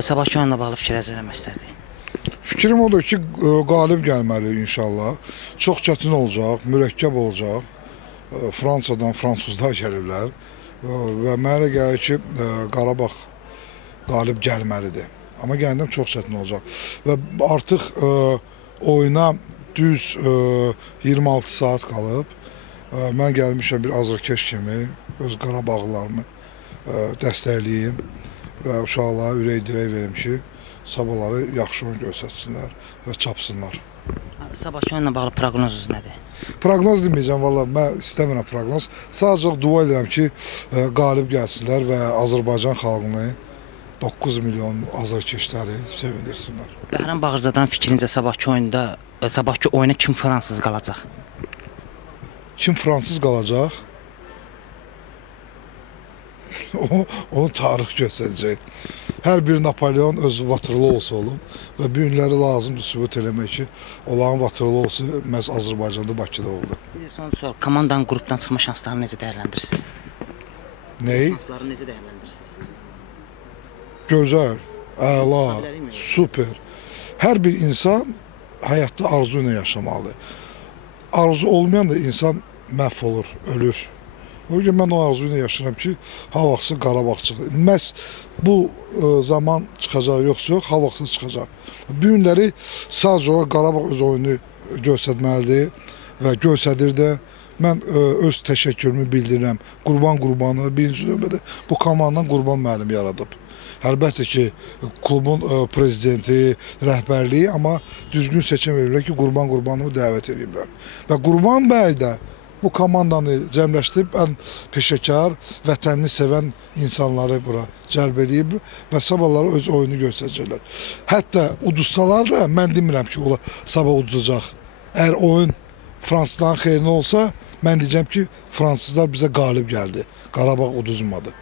Sabahki oyunla bağlı fikrinizi öyrənmək istərdik. Fikrim odur ki, qalib gəlməli inşallah. Çox çətin olacaq, mürəkkəb olacaq. Fransadan fransuzlar gəlirlər və mənə elə gəlir ki, Qarabağ qalib gəlməlidir. Amma gəldim çox çətin olacaq və artıq oyuna düz 26 saat qalıb. Mən gəlmişəm bir azərkeş kimi öz Qarabağlılarımı dəstəkləyim və uşaqlara ürək dirək verim ki, sabahları yaxşı oyun göstərsinlər və çapsınlar. Sabahki oyunla bağlı proqnozunuz nədir? Proqnoz deməyəcəm, valla mən istəmirəm proqnoz. Sadəcə dua edirəm ki, qalib gəlsinlər və Azərbaycan xalqını 9 milyon azərkeşləri sevindirsinlər. Bəhram Bağırzadan fikrincə sabahki oyuna kim fransız qalacaq? Kim fransız qalacaq? Onu tarix göstərəcək. Hər bir Napolyon öz Vaterloosu olub və bu günləri lazımdır sübut eləmək ki, onların Vaterloosu məhz Azərbaycanda, Bakıda oldu. Son soru, komandanın qrupdan çıxma şanslarını necə dəyərləndirirsiniz? Nəyi? Şanslarını necə dəyərləndirirsiniz? Gözəl, əla, super. Hər bir insan həyatda arzu ilə yaşamalı. Arzu olmayan da insan məhv olur, ölür. O gün mən o arzu ilə yaşayıram ki, ha vaxtsa Qarabağ çıxır. Məhz bu zaman çıxacaq, yoxsa ha vaxtsa çıxacaq. Bu günləri sadəcə olaraq Qarabağ öz oyunu göstərməlidir və göstərir də. Mən öz təşəkkürümü bildirirəm. Qurbanı birinci növbədə bu komandanın Qurban müəllim yaradıb. Əlbəttə ki, klubun prezidenti, rəhbərliyi, amma düzgün seçim verirlər ki, Qurbanımı dəvət ediblər. Və Qurban bəy də bu komandanı cəmləşdirib, ən peşəkar, vətənini sevən insanları bura cəlb edib və sabahları öz oyunu göstərəcəklər. Hətta uduzsalar da, mən demirəm ki, sabah uduzacaq. Əgər oyun fransızların xeyrinə olsa, mən deyəcəm ki, fransızlar bizə qalib gəldi. Qarabağ uduzmadı.